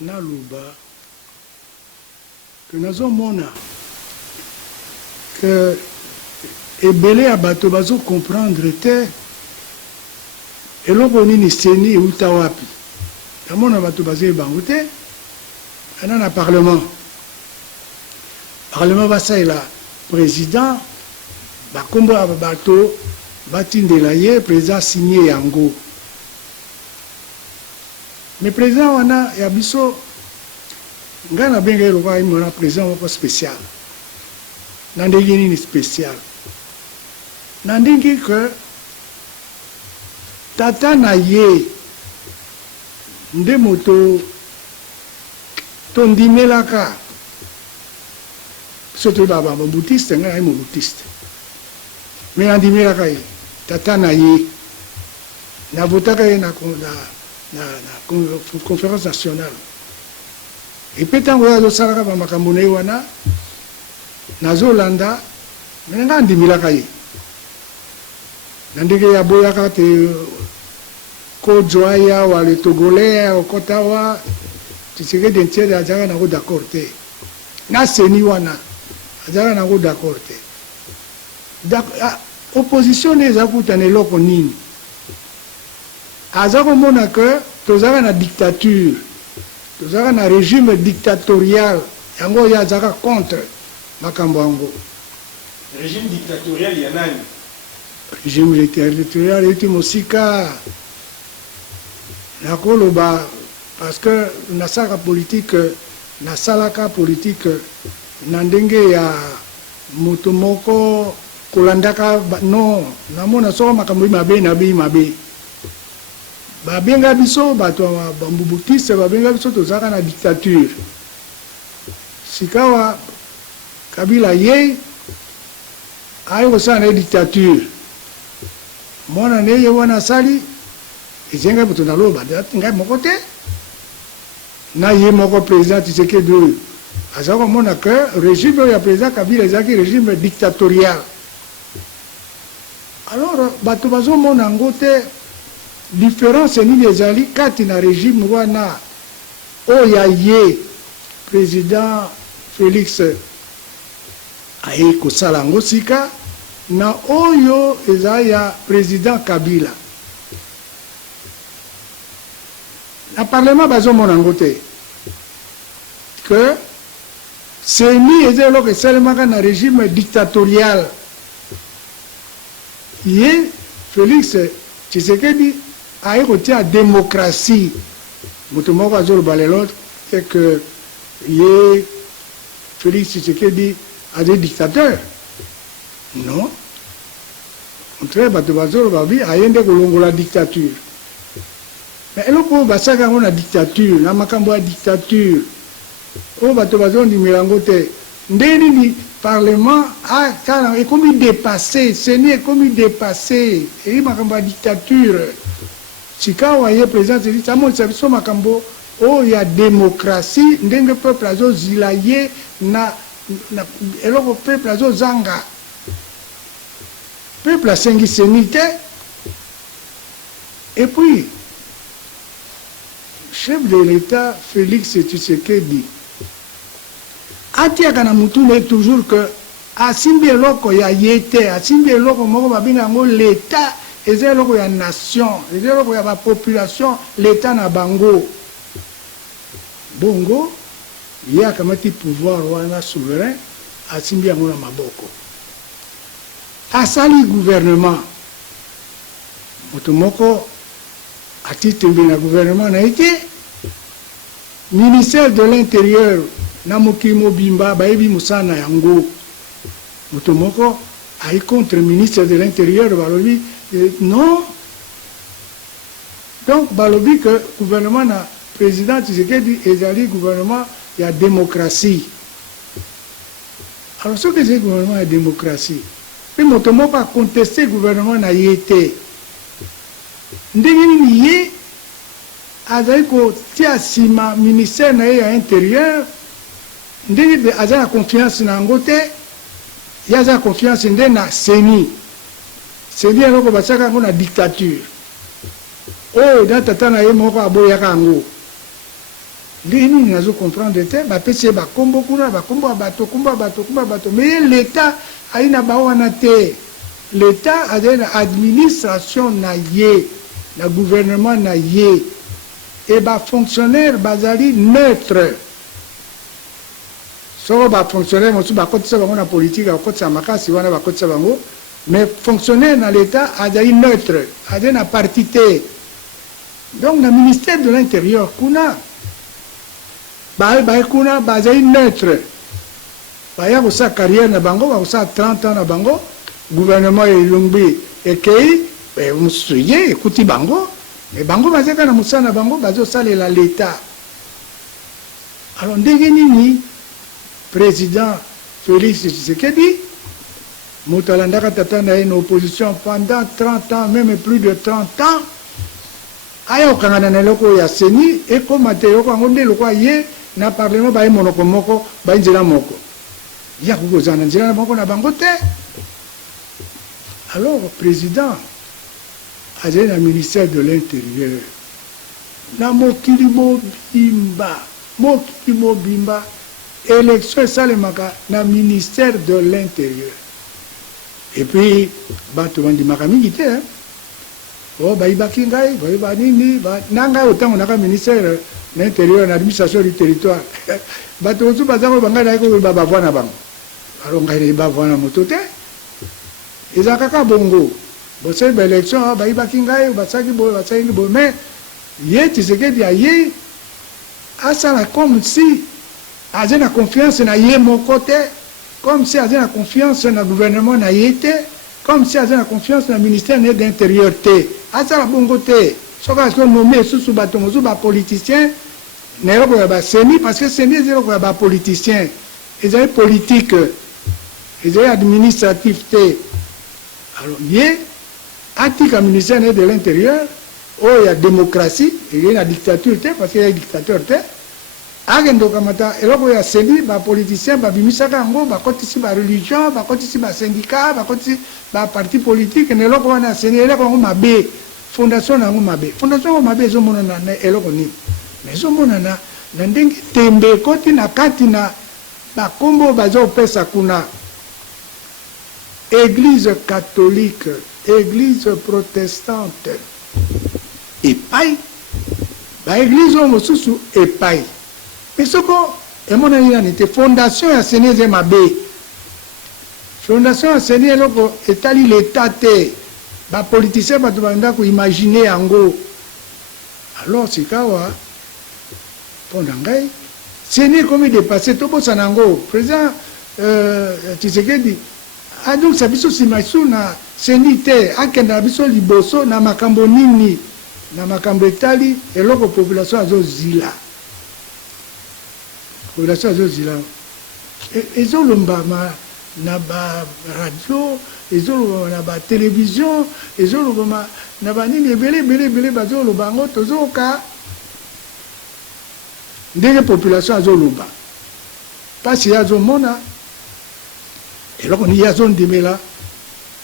naloba que nazomona que ebele ya bato bazo comprendre te eloko nini seni euta wapi namona bato bazoyebango te ana na parlement basalela président bakombo ya bato batindela ye président signé yango mais président wana ya biso ngai nabenga ye lokola imona président moko spécial na ndenge nini spécial na ndenge ke tata na ye nde moto tondimelaka biso toyeba mobutiste ngai naye mobutiste me nandimelaka ye tata na ye navotaka ye na conférence nationale epe ntango oyo azosalaka bamakambo na ye wana nazolanda me ngai andimelaka ye na ndenge yaboyaka te kodzoa ya wa le togolais okota wa Tshisekedi ntiede azalaka nango d'accord te na seni wana azalaka nango d'accord te opposition ne eza kutana eloko nini aza komona ke tozalaka na dictature tozalaka na régime dictatorial yango oyo azalaka contre makambo yango régime dictatorial ya nani régime dictatorial euti mosika nakoloba parce que nasalaka politique na ndenge ya moto moko kolandaka non namona soko makambo mabe nabi mabe babenga biso bato ya bambubutiste babenga biso tozalaka na dictature sikawa Kabila ye ayi kosala na ye dictature mwana na ye wana asali ezengai moto naloba ngai moko te na ye moko président Tshisekedi oyo aza komona ke régime oyo ya président Kabila ezalaki régime dictatorial alors bato bazomona yango te différence nini ezali kati na régime wana oyo ya ye président Félix aye kosala yango sika na oyo eza ya président Kabila na parlement bazomona yango te que seni eza eloko esalemaka na régime dictatorial ye Félix Tshisekedi aye kotia démocratie moto moko azoloba lelo te que ye Félix Tshisekedi aza dictateur non contraire bato bazoloba bi aye nde kolongola dictature mais eloko oyo basalaka yango na dictature na makambo ya dictature oyo bato bazondimela yango te nde nini parlement akala ekomi dépassé seni ekomi dépassé eyi makambo ya dictature sikawa ye président selisi amonisa biso makambo oyo ya démocratie ndenge peuple azozila ye na eloko peuple azozanga peuple asengi seni te et puis chef de l'État Félix Tshisekedi atiaka na mutu ne toujours que asimbi eloko ya ye te asimbi eloko moko babenga yango l'État eza eloko ya nation eza eloko ya bapopulation l'État na bango bongo ye akamati pouvoir wana souverain asimbi yango na maboko asali gouvernement moto moko ati tembe na gouvernement na ye te ministère de l'intérieur na mokili mobimba bayebi mosala na yango moto moko ayi contre ministre de l'intérieur balobi non donc balobi que gouvernement na président Tshisekedi ezali gouvernement ya démocratie alors soki ezali gouvernement ya démocratie pe moto moko akonteste gouvernement na ye te ndenge nini ye azali kotia nsima ministère na ye ya intérieur ndenge aza na confiance na yango te ye aza na confiance nde na seni eloko basaka yango na dictature oyo na tata na ye moko aboyaka yango ndeni nazo comprendre te bapesi bakombo kuna bakombo bato kumba bato mais l'état aina bawana te l'état a une administration na ye na gouvernement na ye et ba fonctionnaire bazali neutre so ba fonctionnaire mosu bakotisa bango na politique bakotisa makasi wana bakotisa bango mais fonctionnaire na l'état azali neutre azali na parti te donc le ministère de l'intérieur kuna kuna bazali neutre baya kosa carrière na bango bakosa 30 ans na bango gouvernement elongbi ekei musuye ekuti bango mais bango bazaka na musana na bango bazosalela l'état alors ndenge nini président Félix Tshisekedi moto alandaka tata na ye na opposition pendant 30 ans même plus de 30 ans aya okangana na eloko ya seni ekoma te eloko yango nde eloko ye na parlement baye monoko moko baye nzela moko ya kokozala na nzela moko na bango te alors président azali na ministère de l'intérieur na mokili mobimba élection esalemaka na ministère de l'intérieur et puis bato bandimaka mingi te o bayibaki ngai bayiba nini na ngai otango naka ministère de l'intérieur na administration du territoire bato mosusu baza koyeba ngai naye koyeba bavoi na bango alo ngai nayeba voi na moto te eza kaka bongo bosali baélection bayibaki ngai basalaki boye basalaki boye mais ye Tshisekedi aye asala comme si aza na confiance na ye moko te comme si aza na confiance na gouvernement na ye te comme si aza na confiance na ministère de l'intérieur te asala bongo te soki azo nommé susu bato mosusu bapoliticien na eloko ya baseni parce que seni eza eloko ya bapoliticien ezali politique ezali administratif te alors ye atika ministère de l'intérieur oyo ya démocratie ezali na dictature te parce que ya dictateur te akende okamata eloko ya seni bapoliticien babimisaka yango bakotisi bareligion bakotisi basyndicat bakotisi baparti politique na eloko wana ya seni eloko yango mabe fondation na yango mabe fondation yango mabe ezomonana na eloko nini mais ezomonana na ndenge tembe ekoti na kati na bakombo bazopesa kuna église catholique église protestante epai baéglise oyo mosusu epai mais soko emonani nani te fondation ya seni eze mabe fondation ya seni eloko etali l'état te bapoliticien bato banda koimagine yango alors sikawa mpo na ngai seni ekomi dépassé tobosana yango président Tshisekedi adungisa biso nsima su na seni te akenda na biso liboso na makambo nini na makambo etali eloko population azozila population azozila ezolomba na baradio ezolobama na batelevizio ezolobama na banini ebele bazoloba yango tozoka ndenge population azoloba mpasi ye azomona eloko nini ye azondimela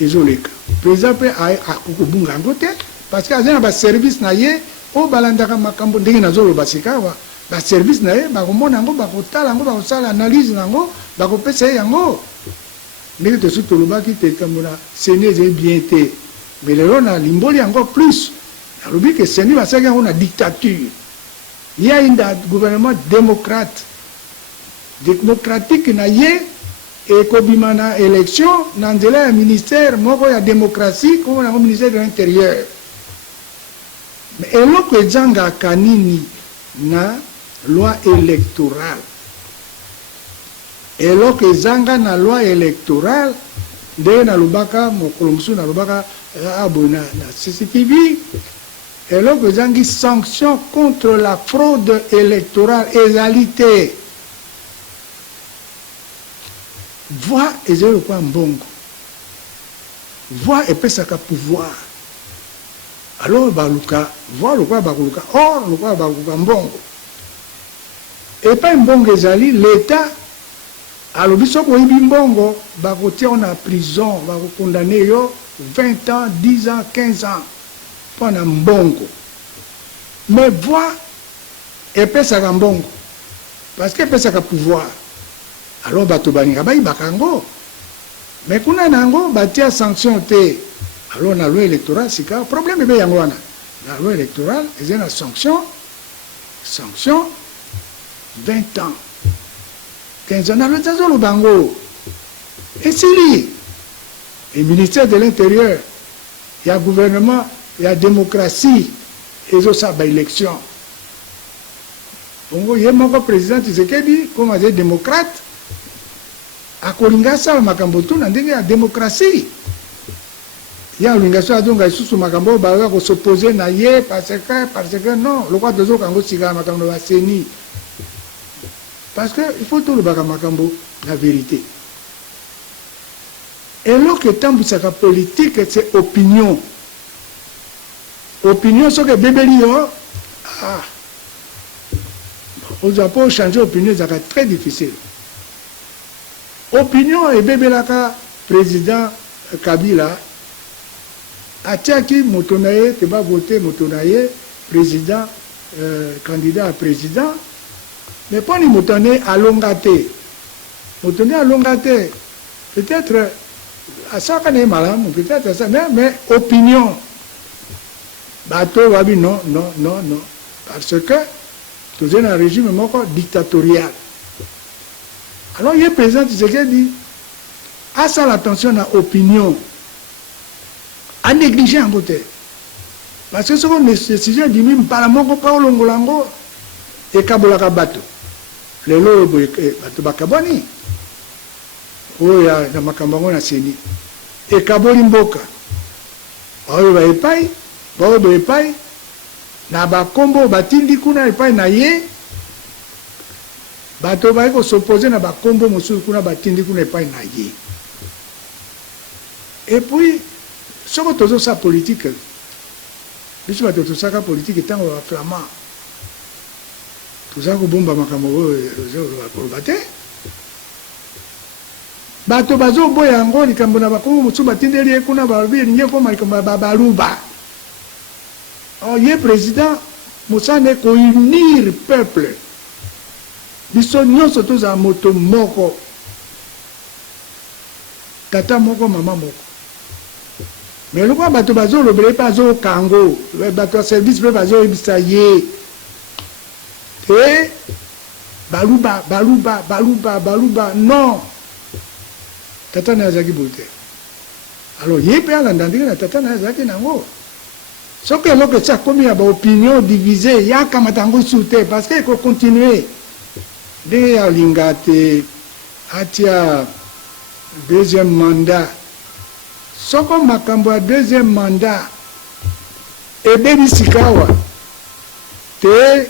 ezoleka président mpe akokobunga yango te parce que aza na baservice na ye oyo balandaka makambo ndenge nazoloba sikawa baservice na ye bakomona yango bakotala yango bakosala analyse na yango bakopesa ye yango ndenge tosuki tolobaki te likambo na seni ezali bien te mais lelo na limboli yango plus nalobi ke seni basalaki yango na dictature ye ayinda gouvernement démocratique na ye ekobima na élection na nzela ya ministère moko ya démocratie komona yango ministère de l'intérieur mais eloko ezangaka nini na loi électorale eloko ezanga na loi électorale ndenge nalobaka mokolo mosusu nalobaka aboye na CCTV eloko ezangi sanction contre la fraude électorale ezali te voi ezali lokola mbongo voi epesaka pouvoir alors baluka voi lokola bakoluka or lokola bakoluka mbongo epai mbongo ezali l'état alobi soki oyibi mbongo bakotia yo na prison bakokondane yo 20 ans 10 ans 15 ans mpo na mbongo mais voi epesaka mbongo parce que epesaka pouvoir alors bato balinga bayibaka yango mais kuna nango batia sanction te alors na loi électorale sika problème ebe yango wana la loi électorale eza na sanction 20 ans 15 ans na loi tazolo bango esili et ministère de l'intérieur il y a gouvernement il y a démocratie ezosala baélection bongo ye moko président Tshisekedi comme aza démocrate akolinga asala makambo tu na ndenge ya démocratie ye alinga so azonga lisusu makambo oyo bayoka kosoppose na ye parce que non lokwa tozoka yango sika makambo na baseni parce que il faut tolobaka makambo la vérité eloko etambwisaka politique c'est opinion soki ebebeli yo ozwa mpo changer opinion ezalaka très difficile opinion ebebelaka président Kabila atiaki moto na ye te bavote moto na ye président candidat à président mais mponi moto ne alonga te peut-être asalaka na ye malamu peut-être asa mais opinion bato babi non parce que toza na régime moko dictatorial alors ye président Tshisekedi asala attention na opinion anéglige yango te parce que soko décision dimi mpala moko mpa olongola yango ekabolaka bato lelo oyo boye bato bakabwani oyo na makambo yango na seni ekaboli mboka baoyo baepai na bakombo batindi kuna epai na ye bato baye kosoppose na bakombo mosusu kuna batindi kuna epai na ye et puis soko tozosala politique biso bato tosaka politique ntango baflamand toza kobomba makambo oyo koloba te bato bazoboya yango likambo na bakombo mosusu batindeli ye kuna balobi elingi ekoma likambo ya babaluba ye président mosane kounir peuple biso nyonso tozala moto moko tata moko mama moko mais lokwa bato bazolobela mpe azokango bato ya service mpe bazoyebisa ye te baluba non tata na azalaki boye te alors ye mpe alanda ndenge na tata na azalaki nango soki eloko esi akomi ya baopinion divise yakamata yango su te parce que ekokontinue ndenge alinga te atia deuxième mandat soko makambo ya deuxième mandat ebebi sikawa te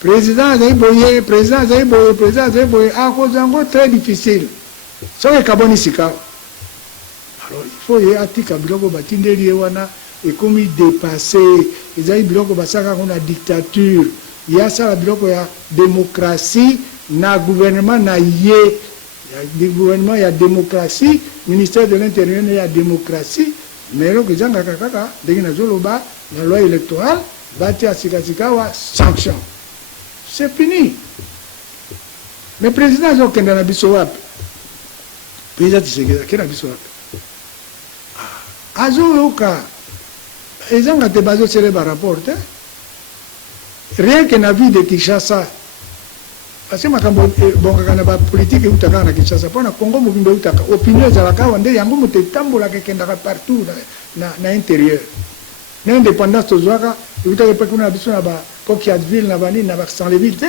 président azali boye akozwa yango très difficile soki ekaboni sikawa alors il faut ye atika biloko batindeli ye wana ekomi dépassé ezali biloko basalaka ngo na dictature ye asala biloko ya démocratie na gouvernement na ye gouvernement ya démocratie ministère de l'intérieur ya démocratie mais eloko ezangaka kaka ndenge nazoloba na loi électorale batia sikasika wa sanction c'est fini mais président azokenda na biso wapi président Tshisekedi akenda biso wapi azoyoka ezanga te bazosele barapport te rien que na vie de Kinshasa parce que makambo bongaka na bapolitike eutaka na Kinshasa mpo na Congo mobimba eutaka opinion ezalaka awa nde yango moto etambolaka ekendaka partout na intérieur na indépendance tozwaka eutaka epe kuna na biso na bacoquiadville na banini na basanleville te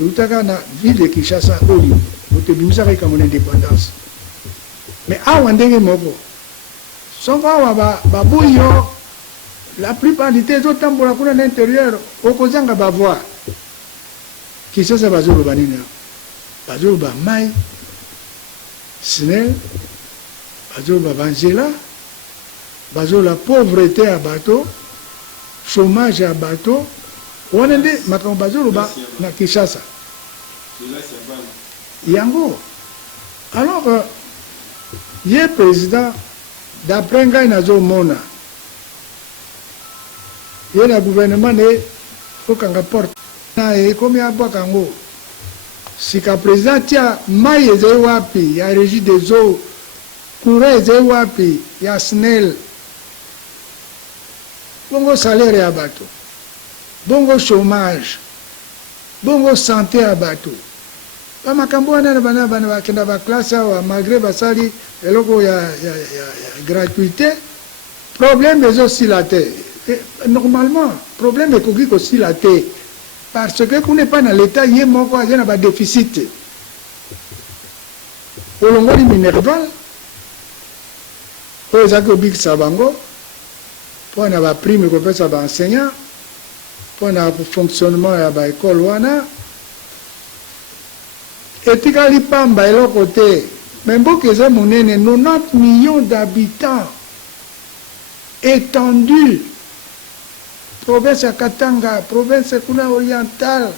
eutaka na ville de Kinshasa oyo moto ebimisaka ekambo na indépendance mais awa ndenge moko songo awa baboyi yo la plupart du temps ezotambola kuna na intérieur okozanga bavoire Kinshasa bazoloba nini bazoloba mai SNEL bazoloba banzela bazoloba pauvreté ya bato chômage ya bato wana nde makambo bazoloba na Kinshasa yango alors ye président d'après ngai nazomona ye na gouvernement ne okanga porte na ekomi abwaka yango sika président tia mai ezali wapi ya régie des eaux courant ezali wapi ya SNEL bongo salaire ya bato bongo chômage bongo santé ya bato bamakambo wana na bana bakenda baklasse awa malgré basali eloko ya gratuité problème ezosila te normalement problème ekoki kosila te parce que kuna pas na l'état ye moko aza na badéficit olongoli minerval oyo ezaki obikisa bango mpo na baprime kopesa baenseignant mpo na fonctionnement ya baekole wana etikali pamba eloko te me mboka eza monene 90 millions d'habitants étendus province ya Katanga, province kuna orientale,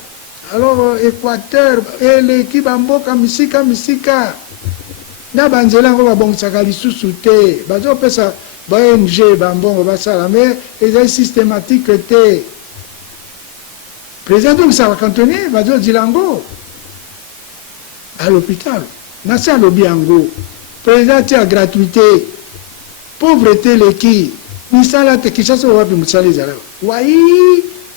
alors Équateur, eleki bamboka misika na banzela ngo babongisaka lisusu te bazopesa ba ONG bambongo basala mais ezali systématique te président donc ça va cantonner bazodila ngo à l'hôpital nasi alobi yango président tia gratuité pauvreté leki misala te Kinshasa wapi misala ezala wai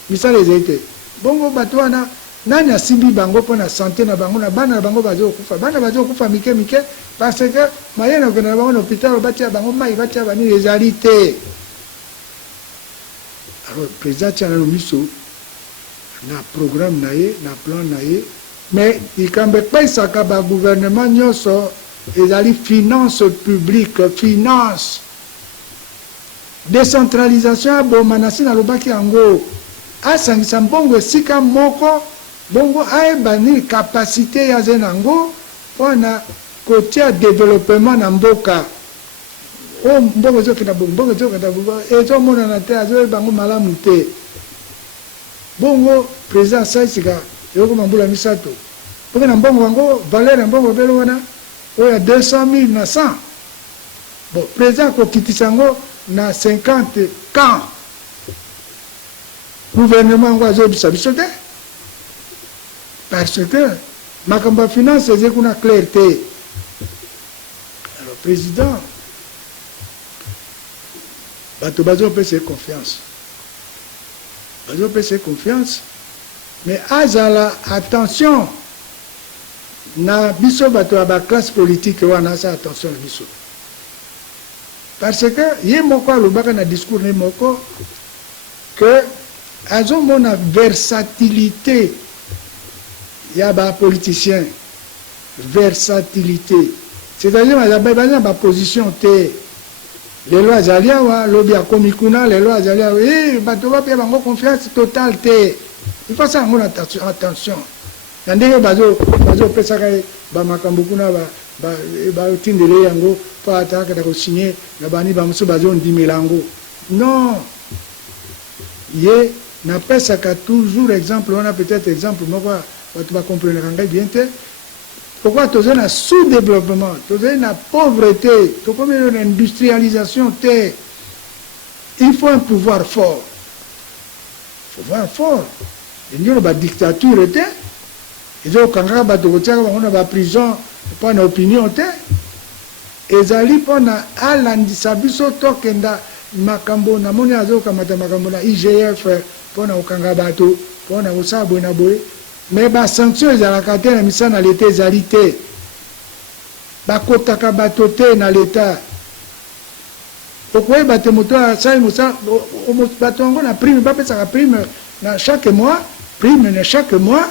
misala ezali te bongo bato wana nani asimbi bango mpo na santé na bango na bana na bango bazokufa bana bazokufa mike parce que mayena okenda na bango na hôpital batia bango mai batia banini ezali te alors président tia nano miso na programme na ye na plan na ye mais likambo epesaka bagouvernement nyonso ezali finance publique finance décentralisation aboma nasi nalobaki yango asangisa mbongo esika moko bongo ayeba nini capacité ya ze nango mpona kotia développement na mboka o mbongo ezokenda bongo mbongo ezokenda bongo ezomonana te azoyeba yango malamu te bongo président asaisika eyokoma mbula misato mpoke na mbongo yango valeur ya mbongo belo wana oyo ya 200 000 na 100 bon président akokitisa yango na 50 camps gouvernement yango azobisa biso te parce que makambo ya finance eze kuna clair te alors président bato bazopesa confiance mais azala attention na biso bato ya baklasse politique wana aza attention na biso parce que ye moko alobaka na discours ne moko que azomona versatilité ya bapoliticien versatilité c'est-à-dire baza baposition te lelo azali awa lobi akomi kuna lelo azali awa bato bapia bango confiance totale te il faut ça yango na attention na ndenge bazopesaka bamakambo kuna batindele yango mpo atakata kosigné na bani bamosusu bazondimela yango non ye napesaka toujours exemple wana peut-être exemple moko bato bacomprenaka ngai bien te pourquoi tozali na sous-développement tozali na pauvreté tokomi na industrialisation te il faut un pouvoir fort enyolo badictature te ezokangaka bato kotiaka bango na baprison mpo na opinion te ezali mpo na alandisa biso tokenda makambo namoni azokamata makambo na IGF mpo na kokanga bato mpo na kosala boye na boye mais basanction ezalaka te na misala na leta ezali te bakotaka bato te na leta okoyeba te moto asali mosala bato yango na prime bapesaka prime na chaque mois prime na chaque mois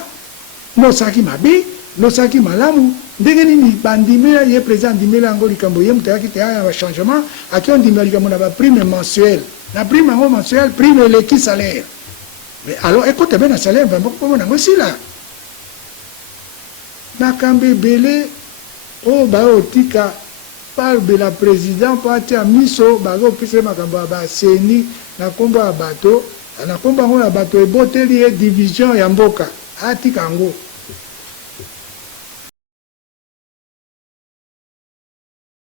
nosaki mabe nosaki malamu ndenge nini bandimela ye président ndimela yango likambo ye moto ayaki te aya bachangement aki ondimela likambo na baprime mensuelle na prime yango mensuelle prime eleki salaire mais alors ekota be na salaire bambokomona yango sila makambo ebele oyo baotika balobela président mpo atia miso bazopesa makambo ya baseni na nkombo ya bato na nkombo yango na bato eboteli ye division ya mboka atika yango